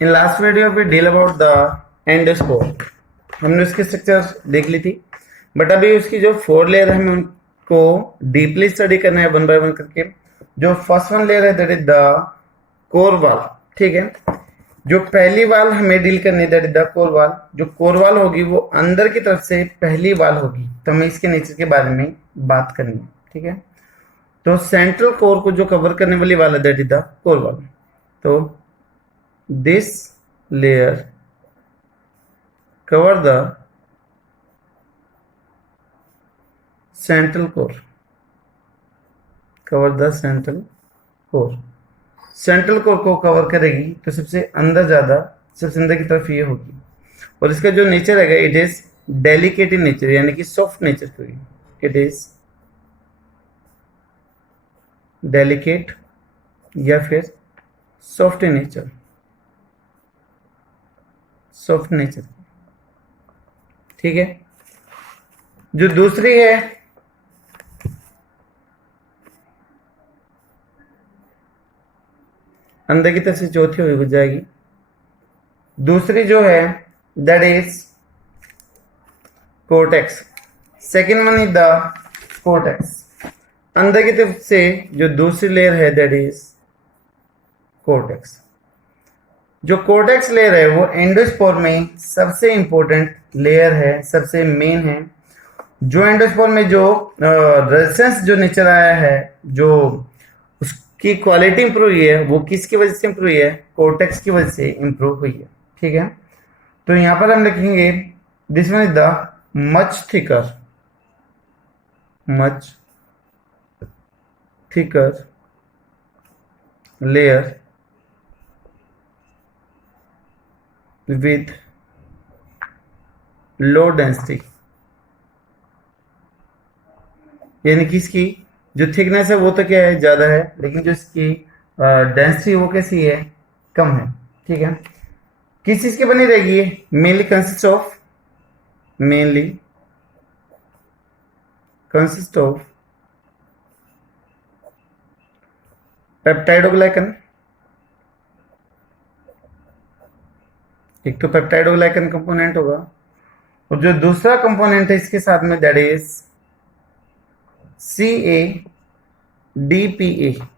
In last video we deal about the endospore. हमने उसकी structure देख ली थी, बट अभी उसकी जो 4 लेयर है हमें उनको डीपली स्टडी करना है वन बाय वन करके। जो फर्स्ट वन लेयर है दैट इज द कोर वाल। ठीक है, जो पहली वाल हमें डील करनी है दैट इज द कोर वाल। जो कोर वाल होगी वो अंदर की तरफ से पहली वाल होगी, तो हमें इसके नेचर के बारे में बात करनी है। ठीक है, तो सेंट्रल कोर को जो कवर करने वाली वाल है दैट इज द कोर वाल। तो this layer cover the central core, cover the central core। Central core को कवर करेगी तो सबसे अंदर ज्यादा, सबसे अंदर की तरफ ये होगी। और इसका जो नेचर है it is delicate in nature, यानी कि सॉफ्ट नेचर की होगी। इट इज डेलिकेट या फिर soft in nature, soft nature. ठीक है, जो दूसरी है अंदर की तरफ से चौथी हुई हो जाएगी। दूसरी जो है that is cortex. Second one is the cortex. अंदर की तरफ से जो दूसरी लेयर है दैट इज कोर्टेक्स। जो कोर्टेक्स लेयर है वो एंडोस्पोर में सबसे इंपॉर्टेंट लेयर है, सबसे मेन है। जो एंडोस्पोर में जो रेजिस्टेंस जो नेचर आया है, जो उसकी क्वालिटी इंप्रूव हुई है, वो किसकी वजह से इंप्रूव हुई है? कोर्टेक्स की वजह से इंप्रूव हुई है। ठीक है, तो यहां पर हम लिखेंगे this one is the much thicker, much thicker layer with low density, यानी कि इसकी जो थिकनेस है वो तो क्या है, ज्यादा है, लेकिन जो इसकी डेंसिटी वो कैसी है, कम है। ठीक है, किस चीज की बनी रहेगी? Mainly consist of peptidoglycan. एक तो पेप्टाइडोग्लाइकन कंपोनेंट होगा, और जो दूसरा कंपोनेंट है इसके साथ में दैट इज CADPA।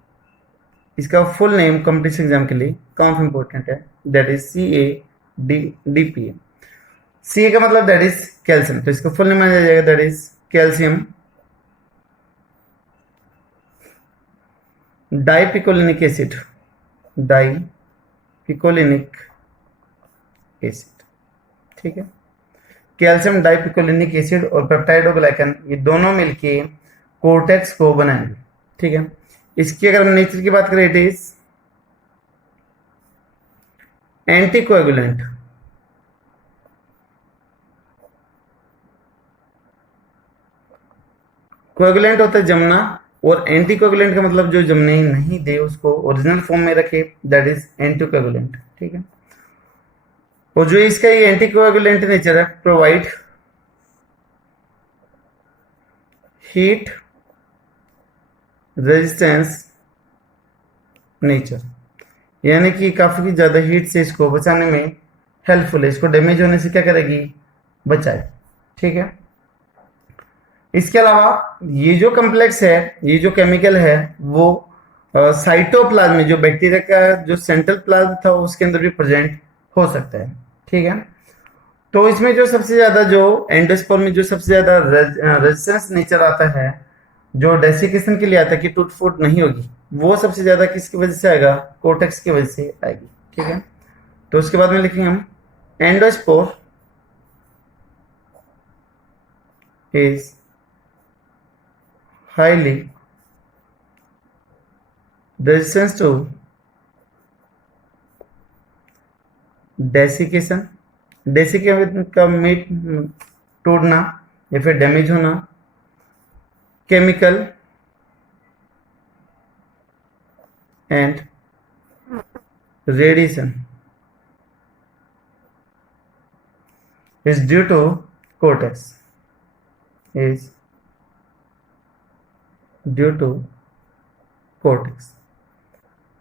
इसका फुल नेम कॉम्पिटिशन एग्जाम के लिए काफी इंपॉर्टेंट है, दैट इज CADPA। CA का मतलब दैट इज कैल्शियम, तो इसका फुल नेम आ जाएगा that is calcium dipicolinic acid, dipicolinic acid. ठीक है, कैल्शियम डाइपिकोलिनिक एसिड और पेप्टाइडोग्लाइकन ये दोनों मिलके कोर्टेक्स को बनाएंगे। ठीक है, इसकी अगर हम नेचर की बात करें इट इज एंटीकोएगुलेंट। कोएगुलेंट होता है जमना, और एंटीकोएगुलेंट का मतलब जो जमने नहीं दे, उसको ओरिजिनल फॉर्म में रखे, दैट इज एंटीकोएगुलेंट। ठीक है, और जो इसका ये एंटीकोएगुलेंट नेचर है, प्रोवाइड हीट रेजिस्टेंस नेचर, यानी कि काफी ज्यादा हीट से इसको बचाने में हेल्पफुल है, इसको डैमेज होने से क्या करेगी, बचाए। ठीक है, इसके अलावा ये जो कम्प्लेक्स है, ये जो केमिकल है वो साइटोप्लाज्म में, जो बैक्टीरिया का जो सेंट्रल प्लाज्म था उसके अंदर भी प्रेजेंट हो सकता है। ठीक है, तो इसमें जो सबसे ज्यादा जो एंडोस्पोर में जो सबसे ज्यादा रेजिस्टेंस नेचर आता है, जो डेसिकेशन के लिए आता है कि टूट फूट नहीं होगी, वो सबसे ज्यादा किसकी वजह से आएगा? कोर्टेक्स की वजह से आएगी। ठीक है, तो उसके बाद में लिखेंगे हम endospore is highly resistant to desiccation, desiccation का मीट टूटना या फिर डैमेज होना, chemical and radiation is due to cortex, is due to cortex।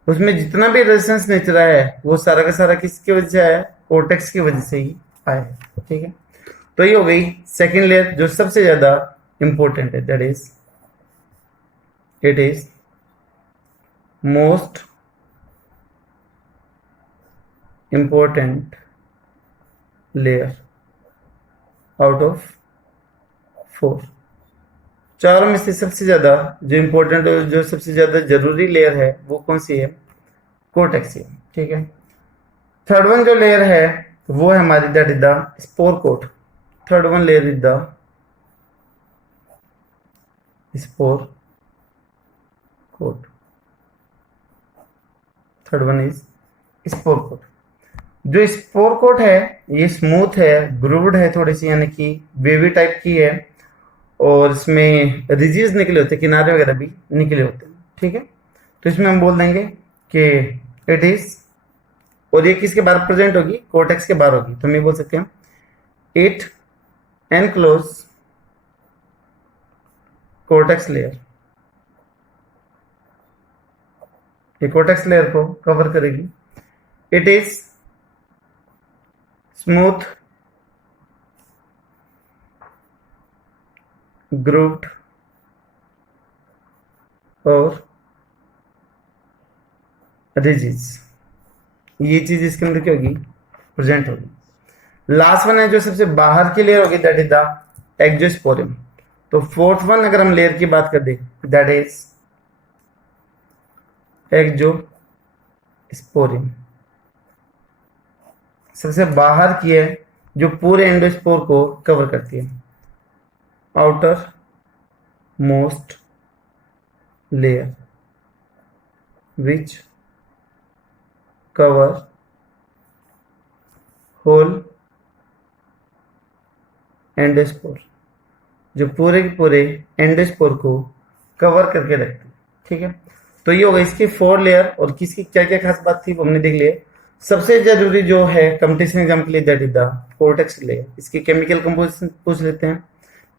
उसमें जितना भी रेजिस्टेंस नेचर आया है वो सारा का सारा किसकी वजह से आया है, कोर्टेक्स की वजह से ही आया है। ठीक है, तो ये हो गई सेकेंड लेयर जो सबसे ज्यादा इंपॉर्टेंट है, that is it is most important layer out of 4। चारों में से सबसे ज्यादा जो इंपॉर्टेंट और जो सबसे ज्यादा जरूरी लेयर है वो कौन सी है, कोर्टेक्स है। ठीक है, थर्ड वन जो लेयर है वो है हमारी that is the spore coat. Third one layer is the spore coat. Third one is spore coat. जो स्पोर कोट है ये स्मूथ है, ग्रूव्ड है थोड़ी सी, यानी कि वेवी टाइप की है, और इसमें रिजीज निकले होते हैं, किनारे वगैरह भी निकले होते हैं। ठीक है, तो इसमें हम बोल देंगे कि इट इज, और ये किसके बाहर प्रेजेंट होगी, कोर्टेक्स के बाहर होगी, तो हम ये बोल सकते हैं इट एनक्लोज कोर्टेक्स लेयर। ये कोर्टेक्स लेयर को कवर करेगी। इट इज स्मूथ ग्रूव्ड और रिजिज, ये चीज इसके अंदर क्या होगी, प्रेजेंट होगी। लास्ट वन है जो सबसे बाहर की लेयर होगी, दैट इज द एक्जोस्पोरियम। तो फोर्थ वन अगर हम लेयर की बात कर दे, दैट इज एक्जोस्पोरियम। सबसे बाहर की है जो पूरे एंडोस्पोर को कवर करती है, outer most layer which cover whole endospore, जो पूरे के पूरे एंडोस्पोर को कवर करके रखती है। ठीक है, तो ये होगा इसकी 4 लेयर। और किसकी क्या क्या खास बात थी वो हमने देख लिया। सबसे जरूरी जो है कंपटीशन एग्जाम के लिए that is the cortex layer. इसकी केमिकल कंपोजिशन पूछ लेते हैं,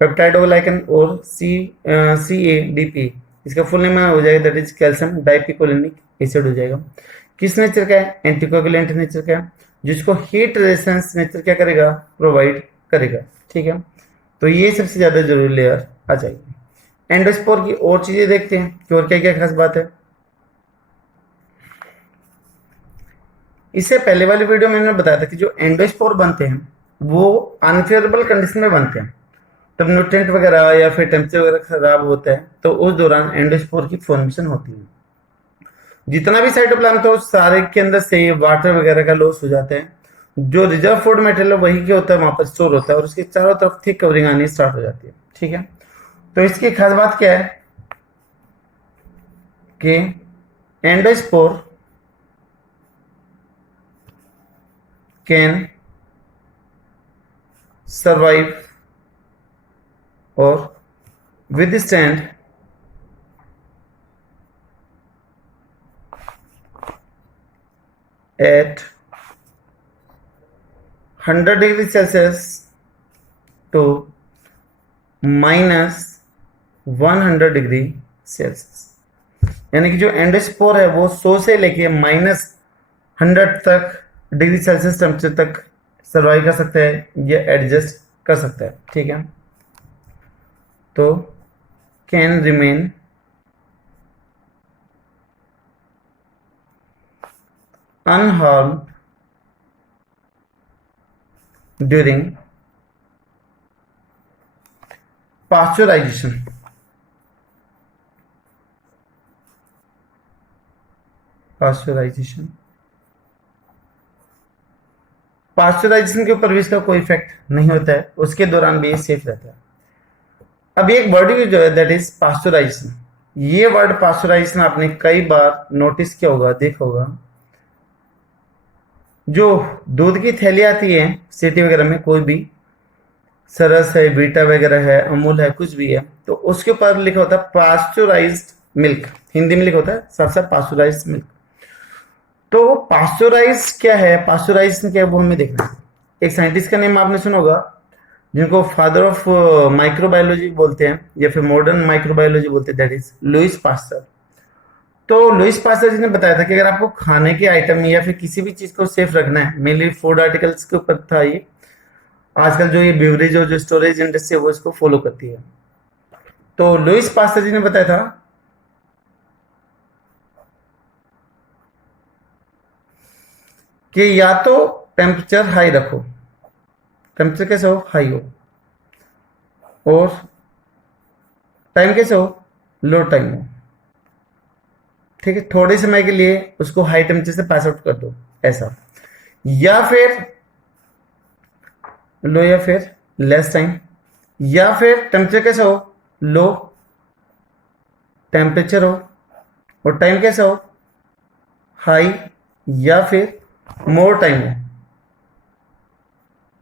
पेप्टाइडोग्लाइकन और CADP, इसका फुल नेम हो जाएगा that is calcium dipicolinic acid हो जाएगा। किस नेचर का है, एंटीकोगुलेंट नेचर का है, जिसको हीट रेजिस्टेंस नेचर क्या करेगा, प्रोवाइड करेगा। ठीक है, तो ये सबसे ज्यादा जरूरी लेयर आ जाएगी। एंडोस्पोर की और चीजें देखते हैं कि और क्या क्या खास बात है। इससे पहले वाली वीडियो में मैंने बताया था कि जो एंडोस्पोर बनते हैं वो अनफेवरेबल कंडीशन में बनते हैं, तब न्यूट्रिएंट वगैरह या फिर टेम्परेचर वगैरह खराब होता है तो उस दौरान एंडोस्पोर की फॉर्मेशन होती है। जितना भी साइटोप्लाज्म था उस सारे के अंदर से वाटर वगैरह का लॉस हो जाता है, जो रिजर्व फूड मटेरियल है वही क्या होता है, वहां पर स्टोर होता है और उसके चारों तरफ थिक कवरिंग आनी स्टार्ट हो जाती है। ठीक है, तो इसकी खास बात क्या है कि एंडोस्पोर कैन सर्वाइव और withstand at 100 degree Celsius to -100 degree Celsius. यानी कि जो एंडोस्पोर है वो 100 से लेके -100 तक डिग्री सेल्सियस टेम्परेचर तक सर्वाइव कर सकता है या एडजस्ट कर सकता है। ठीक है, तो can remain unharmed during pasteurization। Pasteurisation के ऊपर भी इसका कोई इफेक्ट नहीं होता है, उसके दौरान भी ये सेफ रहता है। अब एक वर्ड जो है दैट इज पास्चराइजेशन। ये वर्ड पास्चराइजेशन आपने कई बार नोटिस किया होगा, देखा होगा। जो दूध की थैली आती है सिटी वगैरह में, कोई भी सरस है, बीटा वगैरह है, अमूल है, कुछ भी है, तो उसके ऊपर लिखा होता है पास्चराइज्ड मिल्क, हिंदी में लिखा होता है साथ साथ पास्चराइज्ड मिल्क। तो पास्चराइज क्या है, पास्चराइजेशन क्या है वो हमें देखना है। एक साइंटिस्ट का नेम आपने सुना होगा जिनको फादर ऑफ माइक्रोबायोलॉजी बोलते हैं या फिर मॉडर्न माइक्रोबायोलॉजी बोलते हैं, दैट इज लुइस पास्चर। तो लुइस पास्टर जी ने बताया था कि अगर आपको खाने के आइटम या फिर किसी भी चीज को सेफ रखना है, मेनली फूड आर्टिकल्स के ऊपर था ये। आजकल जो ये बेवरेज और जो स्टोरेज इंडस्ट्री है वो इसको फॉलो करती है। तो लुइस पास्टर जी ने बताया था कि या तो टेम्परेचर हाई रखो, टेम्परेचर कैसे हो, हाई हो, और टाइम कैसे हो, लो टाइम हो। ठीक है, थोड़े समय के लिए उसको हाई टेम्परेचर से पास आउट कर दो, ऐसा। या फिर लो, या फिर लेस टाइम, या फिर टेम्परेचर कैसा हो, लो टेम्परेचर हो, और टाइम कैसा हो, हाई, या फिर मोर टाइम हो,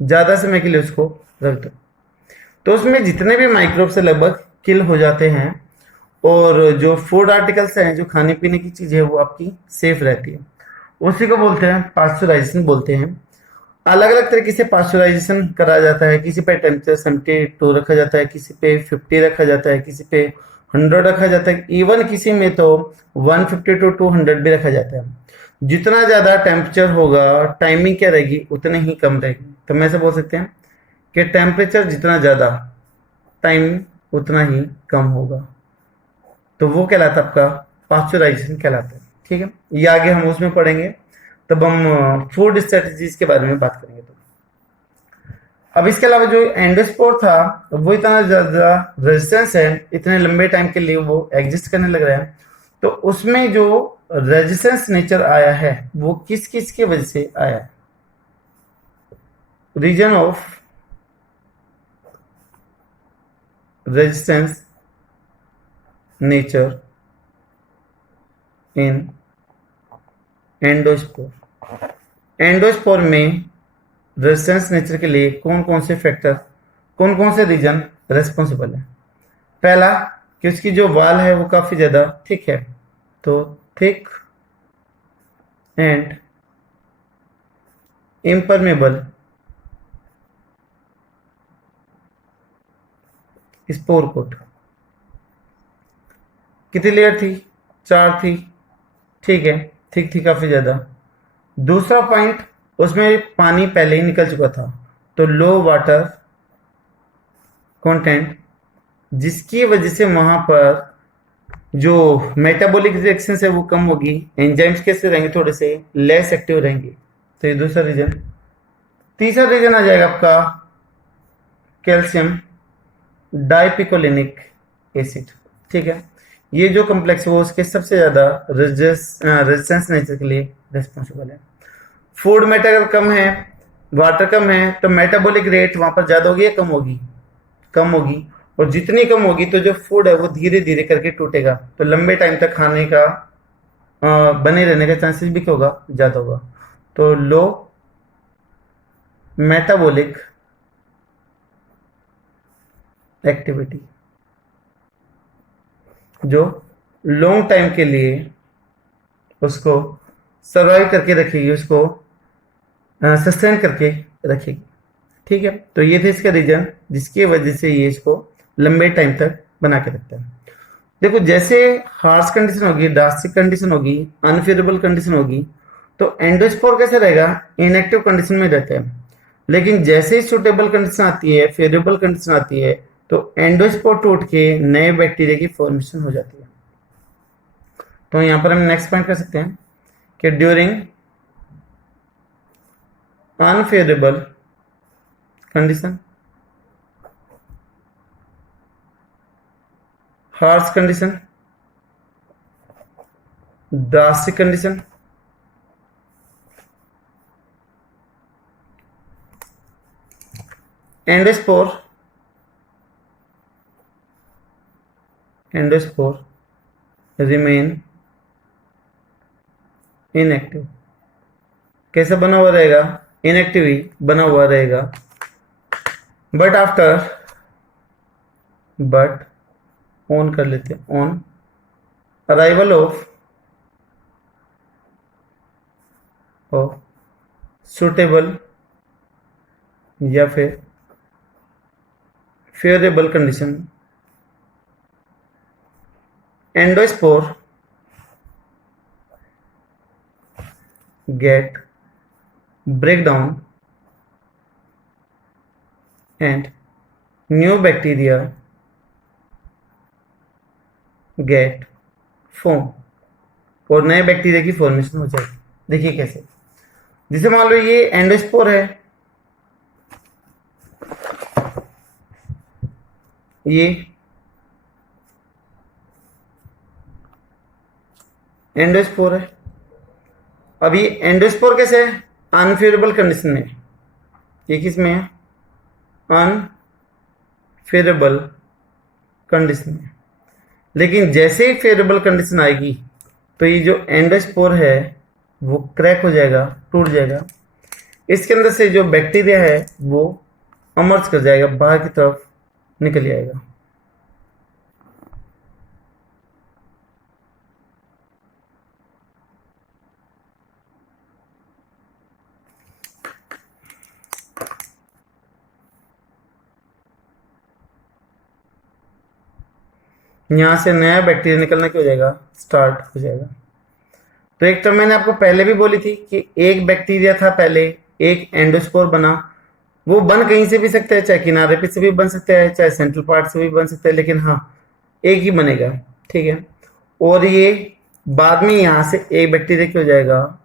ज्यादा समय के लिए उसको रख दो। तो उसमें जितने भी माइक्रोब्स से लगभग किल हो जाते हैं, और जो फूड आर्टिकल्स हैं, जो खाने पीने की चीज है, वो आपकी सेफ रहती है। उसी को बोलते हैं पास्चुराइजेशन बोलते हैं। अलग अलग तरीके से पास्चुराइजेशन करा जाता है। किसी पे टेम्परेचर 72 रखा जाता है, किसी पे 50 रखा जाता है, किसी पे 100 रखा जाता है, इवन किसी में तो 150 टू 200 भी रखा जाता है। जितना ज्यादा टेम्परेचर होगा, टाइमिंग क्या रहेगी उतनी ही कम रहेगी। तो मैं ऐसे बोल सकते हैं कि टेम्परेचर जितना ज्यादा, टाइम उतना ही कम होगा। तो वो कहलाता है आपका पास्चुराइजेशन कहलाता है। ठीक है, ये आगे हम उसमें पढ़ेंगे, तब हम फूड स्ट्रेटजीज के बारे में बात करेंगे। तो अब इसके अलावा जो एंडोस्पोर था, वो इतना ज्यादा रेजिस्टेंस है, इतने लंबे टाइम के लिए वो एग्जिस्ट करने लग रहा है। तो उसमें जो रेजिस्टेंस नेचर आया है, वो किस किस की वजह से आया है? Reason of resistance nature in endospore. Endospore में रेजिस्टेंस नेचर के लिए कौन कौन से फैक्टर, कौन कौन से रीजन रेस्पॉन्सिबल है? पहला, कि उसकी जो वाल है वो काफी ज्यादा थिक है, तो thick and impermeable spore coat. कितनी लेयर थी? 4 थी। ठीक है, थिक थी काफी ज्यादा। दूसरा पॉइंट, उसमें पानी पहले ही निकल चुका था, तो लो वाटर कंटेंट, जिसकी वजह से वहां पर जो मेटाबॉलिक रिएक्शन है वो कम होगी, एंजाइम्स कैसे रहेंगे, थोड़े से लेस एक्टिव रहेंगे। तो ये दूसरा रीजन। तीसरा रीजन आ जाएगा आपका कैल्शियम डाइपिकोलिनिक एसिड। ठीक है, ये जो कॉम्प्लेक्स है वो उसके सबसे ज्यादा रेजिस्टेंस नेचर के लिए रिस्पॉन्सिबल है। फूड मैटर अगर कम है, वाटर कम है, तो मेटाबॉलिक रेट वहां पर ज्यादा होगी या कम होगी? कम होगी। और जितनी कम होगी तो जो फूड है वो धीरे धीरे करके टूटेगा, तो लंबे टाइम तक खाने का बने रहने का चांसेस भी क्या होगा? ज्यादा होगा। तो लो मेटाबॉलिक एक्टिविटी जो लॉन्ग टाइम के लिए उसको सर्वाइव करके रखेगी, उसको सस्टेन करके रखेगी। ठीक है, तो ये थे इसका रीजन जिसकी वजह से ये इसको लंबे टाइम तक बना के रखता है। देखो, जैसे हार्श कंडीशन होगी, ड्रास्टिक कंडीशन होगी, अनफेवरेबल कंडीशन होगी, तो एंडोस्पोर कैसे रहेगा? इनएक्टिव कंडीशन में रहता है। लेकिन जैसे ही सुटेबल कंडीशन आती है, फेवरेबल कंडीशन आती है, तो एंडोस्पोर टूट के नए बैक्टीरिया की फॉर्मेशन हो जाती है। तो यहां पर हम नेक्स्ट पॉइंट कर सकते हैं कि during unfavourable condition, harsh condition, drastic condition, endospore remain inactive. कैसा बना हुआ रहेगा? इनएक्टिव ही बना हुआ रहेगा। बट ऑन कर लेते हैं, ऑन अराइवल ऑफ सुटेबल या फिर favourable condition, endospore get breakdown and new bacteria get form, और नए बैक्टीरिया की फॉर्मेशन हो जाएगी। देखिए कैसे, जैसे मान लो ये एंडोस्पोर है, ये एंडोस्पोर है। अब ये एंडोस्पोर कैसे है, अनफेवरेबल कंडीशन में, ये किस में है, अनफेवरेबल कंडीशन में। लेकिन जैसे ही फेवरेबल कंडीशन आएगी तो ये जो एंडोस्पोर है वो क्रैक हो जाएगा, टूट जाएगा, इसके अंदर से जो बैक्टीरिया है वो अमर्ज कर जाएगा, बाहर की तरफ निकल जाएगा। यहां से नया बैक्टीरिया निकलना क्या हो जाएगा, स्टार्ट हो जाएगा। तो एक टर्म मैंने आपको पहले भी बोली थी कि एक बैक्टीरिया था पहले, एक एंडोस्पोर बना, वो बन कहीं से भी सकता है, चाहे किनारे पे से भी बन सकता है, चाहे सेंट्रल पार्ट से भी बन सकता है, लेकिन हाँ एक ही बनेगा, ठीक है। और ये बाद में यहां से एक बैक्टीरिया क्या हो जाएगा,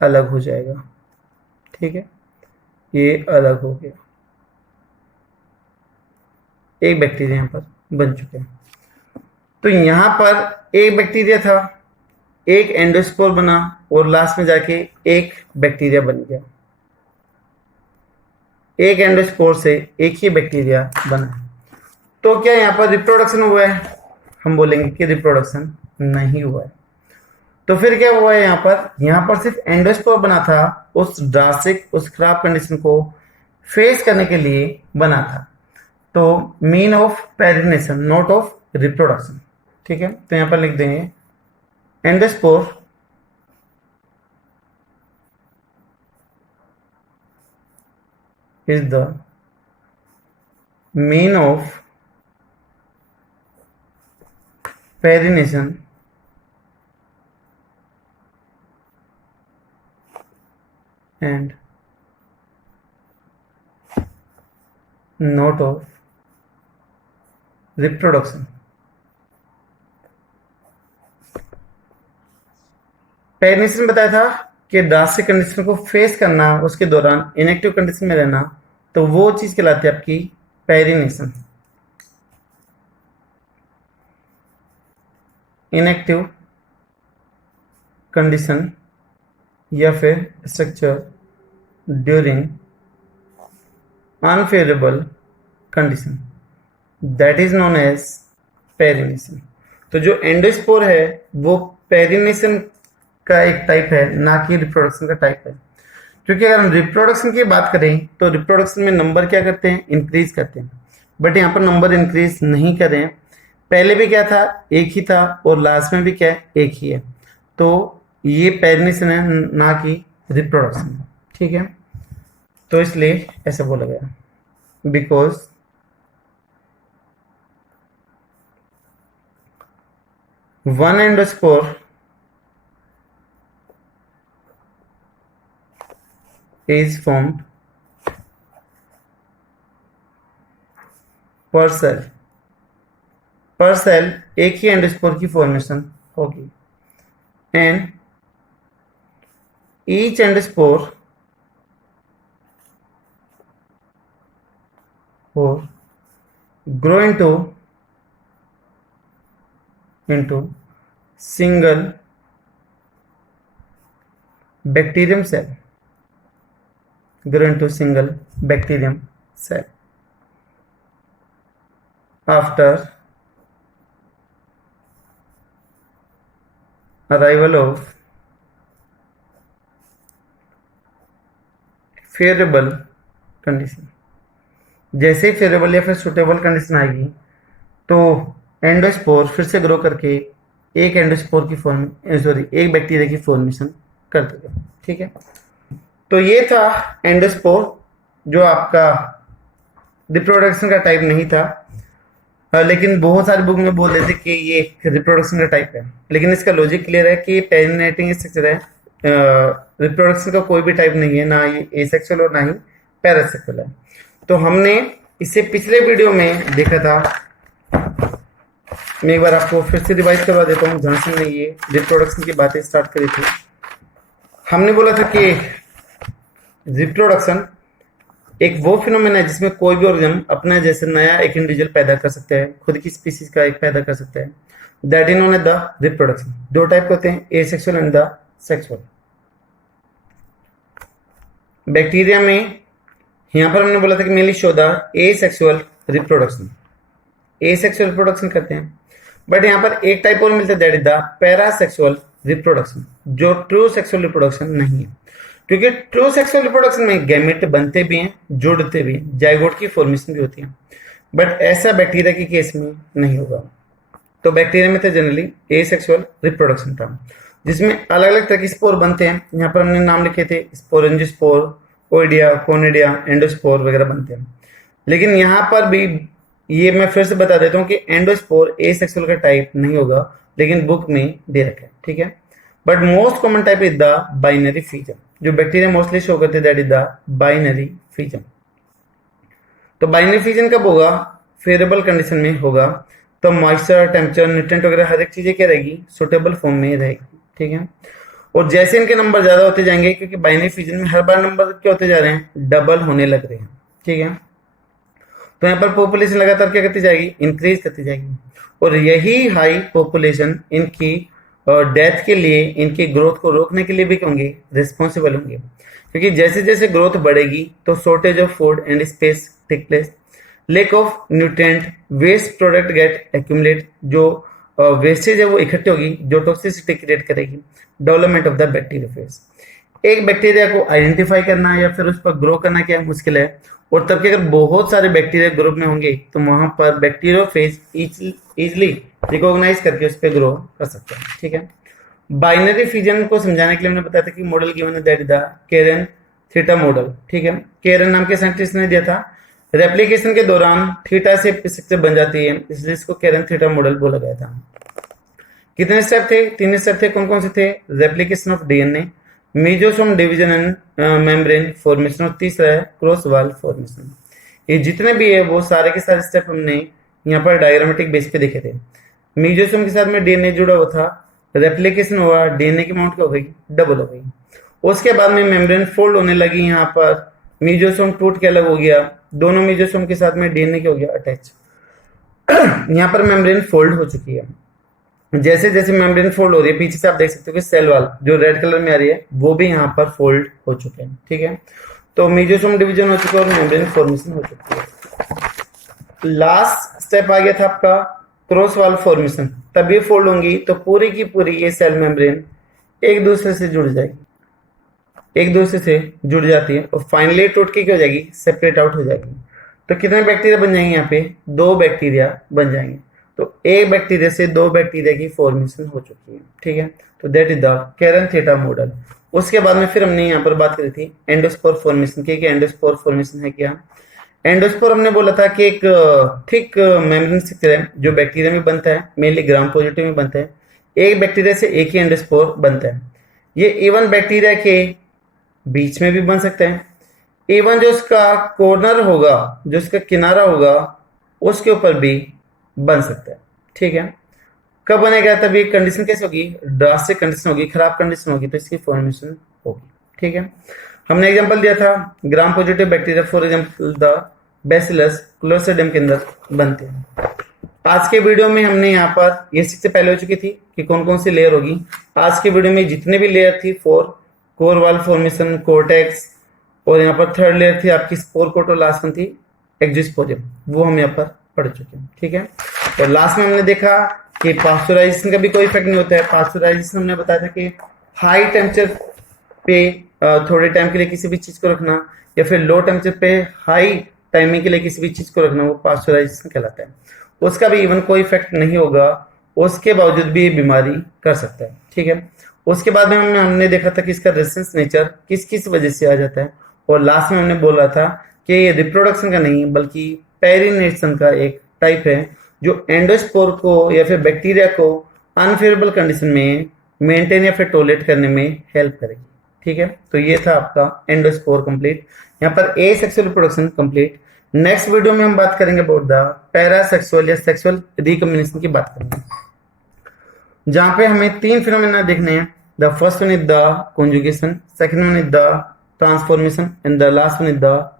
अलग हो जाएगा, ठीक है, ये अलग हो गया, एक बैक्टीरिया यहां पर बन चुके हैं। तो यहां पर एक बैक्टीरिया था, एक एंडोस्पोर बना, और लास्ट में जाके एक बैक्टीरिया बन गया। एक एंडोस्पोर से एक ही बैक्टीरिया बना। तो क्या यहाँ पर रिप्रोडक्शन हुआ है, हम बोलेंगे कि रिप्रोडक्शन नहीं हुआ है। तो फिर क्या हुआ है, यहाँ पर सिर्फ एंडोस्पोर बना था, उस ड्रास्टिक, उस खराब कंडीशन को फेस करने के लिए बना था। तो mean of perennation, not of reproduction, ठीक है। तो यहाँ पर लिख देंगे endospore is the mean of pollination and not of reproduction। Perennation बताया था कि ड्रास्टिक कंडीशन को फेस करना, उसके दौरान इनएक्टिव कंडीशन में रहना, तो वो चीज कहलाती है आपकी पेरिनेशन। इनएक्टिव कंडीशन या फिर structure during unfavourable condition, that is known as perennation. तो जो एंडोस्पोर है वो पेरिनेशन का एक टाइप है, ना कि रिप्रोडक्शन का टाइप है। क्योंकि अगर हम रिप्रोडक्शन की बात करें तो रिप्रोडक्शन में नंबर क्या करते हैं, इंक्रीज करते हैं, बट यहाँ पर नंबर इंक्रीज नहीं कर रहे हैं। पहले भी क्या था, एक ही था, और लास्ट में भी क्या है, एक ही है। तो ये पेरिनेशन है, ना कि रिप्रोडक्शन, ठीक है। तो इसलिए ऐसा बोला गया, because one endospore is formed per cell। पर सेल एक ही एंडोस्पोर की फॉर्मेशन होगी, एंड ईच एंडोस्पोर और grow into single bacterium cell, grow into single bacterium cell after arrival of favourable condition. जैसे ही फेवरेबल या फिर सुटेबल कंडीशन आएगी तो एंडोस्पोर फिर से ग्रो करके एक एंडोस्पोर की एक बैक्टीरिया की फॉर्मेशन कर देगा, ठीक है। तो ये था एंडोस्पोर, जो आपका रिप्रोडक्शन का टाइप नहीं था, लेकिन बहुत सारे बुक में बोल देते कि ये रिप्रोडक्शन का टाइप है। लेकिन इसका लॉजिक क्लियर है कि पेरिनेटिंग स्ट्रक्चर है, रिप्रोडक्शन का कोई भी टाइप नहीं है, ना ये एसेक्सुअल और ना ही पैरासेक्सुअल है। तो हमने इसे पिछले वीडियो में देखा था, मैं एक बार आपको फिर से रिवाइज करवा देता हूँ जहां से हमने ये रिप्रोडक्शन की बातें स्टार्ट करी थी। हमने बोला था कि रिप्रोडक्शन एक वो फिनोमेना है जिसमें कोई भी ऑर्गेनिज्म अपना जैसे नया एक इंडिविजुअल पैदा कर सकता है, खुद की स्पीसीज का एक पैदा कर सकता है। That is known as the reproduction. दो टाइप होते हैं, asexual and the sexual. Bacteria में यहां पर हमने बोला था कि mainly show the asexual reproduction, asexual reproduction करते हैं। बट यहाँ पर एक टाइप और मिलता है, that is the parasexual reproduction, जो ट्रू सेक्सुअल रिप्रोडक्शन नहीं है। क्योंकि ट्रू सेक्सुअल रिप्रोडक्शन में गैमेट बनते भी हैं, जुड़ते भी हैं, जाइगोट की फॉर्मेशन भी होती है, बट ऐसा बैक्टीरिया के केस में नहीं होगा। तो बैक्टीरिया में तो जनरली एसेक्सुअल रिप्रोडक्शन था, जिसमें अलग अलग तरह के स्पोर बनते हैं। यहाँ पर हमने नाम लिखे थे, स्पोरेंजियोस्पोर, ओइडिया, कोनिडिया, एंडोस्पोर वगैरह बनते हैं। लेकिन यहाँ पर भी ये मैं फिर से बता देता हूँ कि एंडोस्पोर एसेक्सुअल का टाइप नहीं होगा, लेकिन बुक में दे रखा है, ठीक है। But most common type is the binary fission, जो बैक्टीरिया मोस्टली शो करते हैं, that is the binary fission. तो बाइनरी फिजन कब होगा? फेवरेबल कंडीशन में होगा, तो मॉइस्चर, टेम्परेचर, न्यूट्रिएंट वगैरह हर एक चीजें क्या रहेगी, सुटेबल फॉर्म में रहेगी, ठीक है। और जैसे इनके नंबर ज्यादा होते जाएंगे, क्योंकि बाइनरी फिजन में हर बार नंबर क्या होते जा रहे हैं, डबल होने लग रहे हैं, ठीक है। तो यहाँ पर पॉपुलेशन लगातार क्या करती जाएगी, इंक्रीज करती जाएगी। और यही हाई पॉपुलेशन इनकी डेथ के लिए, इनकी ग्रोथ को रोकने के लिए भी होंगे, रिस्पॉन्सिबल होंगे। क्योंकि जैसे जैसे ग्रोथ बढ़ेगी तो shortage of food and space take place, lack of nutrient, waste product get accumulate, जो वेस्टेज है वो इकट्ठी होगी, जो टॉक्सिसिटी क्रिएट करेगी, डेवलपमेंट ऑफ द बैक्टीरियोफेज। एक बैक्टीरिया को आइडेंटिफाई करना या फिर उस पर ग्रो करना क्या मुश्किल है, और तब कि अगर बहुत सारे बैक्टीरिया ग्रुप में होंगे तो वहां पर बैक्टीरियोफेज इजिली रिकॉग्नाइज करके उस पर ग्रो कर सकते हैं, ठीक है। बाइनरी फिजन को समझाने के लिए हमने बताया था कि मॉडल गिवन है, that is the Cairns theta model, ठीक है। केरन नाम के साइंटिस्ट ने दिया था। रेप्लिकेशन के दौरान थीटा से स्ट्रक्चर बन जाती है, इसलिए इसको केरन थीटा मॉडल बोला गया था। कितने स्टेप थे? 3 स्टेप थे। कौन कौन से थे? Replication of DNA, mesosome division and membrane formation, और तीसरा है क्रॉस वाल फॉर्मेशन। ये जितने भी है वो सारे के सारे स्टेप हमने यहाँ पर डायग्रामेटिक बेस पे देखे थे। मेजोसोम के साथ में डीएनए जुड़ा हुआ था, रेप्लिकेशन हुआ, डीएनए की अमाउंट क्या हो गई, डबल हो गई। उसके बाद में मेम्ब्रेन फोल्ड होने लगी, यहाँ पर मेजोसोम टूट के अलग हो गया, दोनों मेजोसोम के साथ में डीएनए क्या हो गया, अटैच। यहाँ पर मेम्ब्रेन फोल्ड हो चुकी है। जैसे जैसे मेम्ब्रेन फोल्ड हो रही है, पीछे से आप देख सकते हो कि सेल वॉल जो रेड कलर में आ रही है वो भी यहाँ पर फोल्ड हो चुके हैं, ठीक है। तो मेजोसोम डिवीजन हो चुका है और मेम्ब्रेन फॉर्मेशन हो चुकी है। लास्ट स्टेप आ गया था आपका क्रॉस वॉल फॉर्मेशन। तब ये फोल्ड होंगी तो पूरी की पूरी ये सेल मेम्ब्रेन एक दूसरे से जुड़ जाएगी, एक दूसरे से जुड़ जाती है और फाइनली टूट के क्या हो जाएगी, सेपरेट आउट हो जाएगी। तो कितने बैक्टीरिया बन जाएंगे यहाँ पे? 2 बैक्टीरिया बन जाएंगे। तो एक बैक्टीरिया से 2 बैक्टीरिया की फॉर्मेशन हो चुकी है, ठीक है। तो that is the Cairns theta model. उसके बाद में फिर हमने यहाँ पर बात करी थी एंडोस्पोर फॉर्मेशन की, कि एंडोस्पोर फॉर्मेशन है क्या। एंडोस्पोर हमने बोला था कि एक थिक मेम्ब्रेन स्ट्रक्चर है जो बैक्टीरिया में बनता है, मेनली ग्राम पॉजिटिव में बनता है। एक बैक्टीरिया से एक ही एंडोस्पोर बनता है। ये इवन बैक्टीरिया के बीच में भी बन सकते हैं, इवन जो उसका कॉर्नर होगा, जो उसका किनारा होगा, उसके ऊपर भी बन सकता है, ठीक है। कब बनेगा? तभी कंडीशन कैसे होगी, ड्रास्टिक कंडीशन होगी, खराब कंडीशन होगी तो इसकी फॉर्मेशन होगी, ठीक है। हमने एग्जांपल दिया था gram positive bacteria, for example the bacillus Clostridium के अंदर बनते हैं। आज के वीडियो में हमने यहाँ पर ये सबसे पहले हो चुकी थी कि कौन कौन सी लेयर होगी। आज के वीडियो में जितने भी लेयर थी, 4 कोर वाल फॉर्मेशन, कोर्टेक्स, और यहाँ पर 3rd लेयर थी आपकी स्पोर कोट, और लास्ट वन थी एक्जिस्पोरियम, वो हम यहाँ पर पढ़ चुके हैं, ठीक है। और लास्ट में हमने देखा कि पास्चुराइजेशन का भी कोई इफेक्ट नहीं होता है। पास्चुराइजेशन हमने बताया था कि हाई टेम्परेचर पे थोड़े टाइम के लिए किसी भी चीज को रखना, या फिर लो टेम्परेचर पे हाई टाइमिंग के लिए किसी भी चीज को रखना, वो पास्चुराइजेशन कहलाता है। उसका भी इवन कोई इफेक्ट नहीं होगा, उसके बावजूद भी ये बीमारी कर सकता है, ठीक है। उसके बाद में हमने देखा था कि इसका रेजिस्टेंस नेचर किस किस वजह से आ जाता है, और लास्ट में हमने बोला था कि ये रिप्रोडक्शन का नहीं बल्कि पेरिनेशन का एक टाइप है, जो एंडोस्पोर को या फिर बैक्टीरिया को अनफेवरेबल कंडीशन में मेंटेन या फिर टॉलरेट करने में हेल्प करेगी। ठीक है, तो ये था आपका एंडोस्पोर कंप्लीट, यहाँ पर ए sexual reproduction complete. Next video में हम बात करेंगे अबाउट द पैरासेक्सुअल या सेक्सुअल रिकॉम्बिनेशन की बात करेंगे, जहां पे हमें 3 फिनोमेना देखने हैं। The first one is the conjugation, second one is the transformation and the last one is the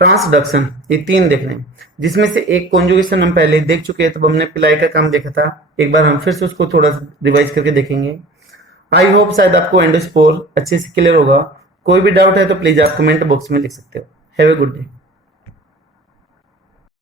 transduction. ये 3 देखने हैं, जिसमें से एक कॉन्जुगेशन हम पहले देख चुके हैं, तब हमने पिलाई का काम देखा था। एक बार हम फिर से उसको थोड़ा सा रिवाइज करके देखेंगे। आई होप शायद आपको एंडोस्पोर अच्छे से क्लियर होगा। कोई भी डाउट है तो प्लीज आप कमेंट बॉक्स में लिख सकते हो। Have a good day.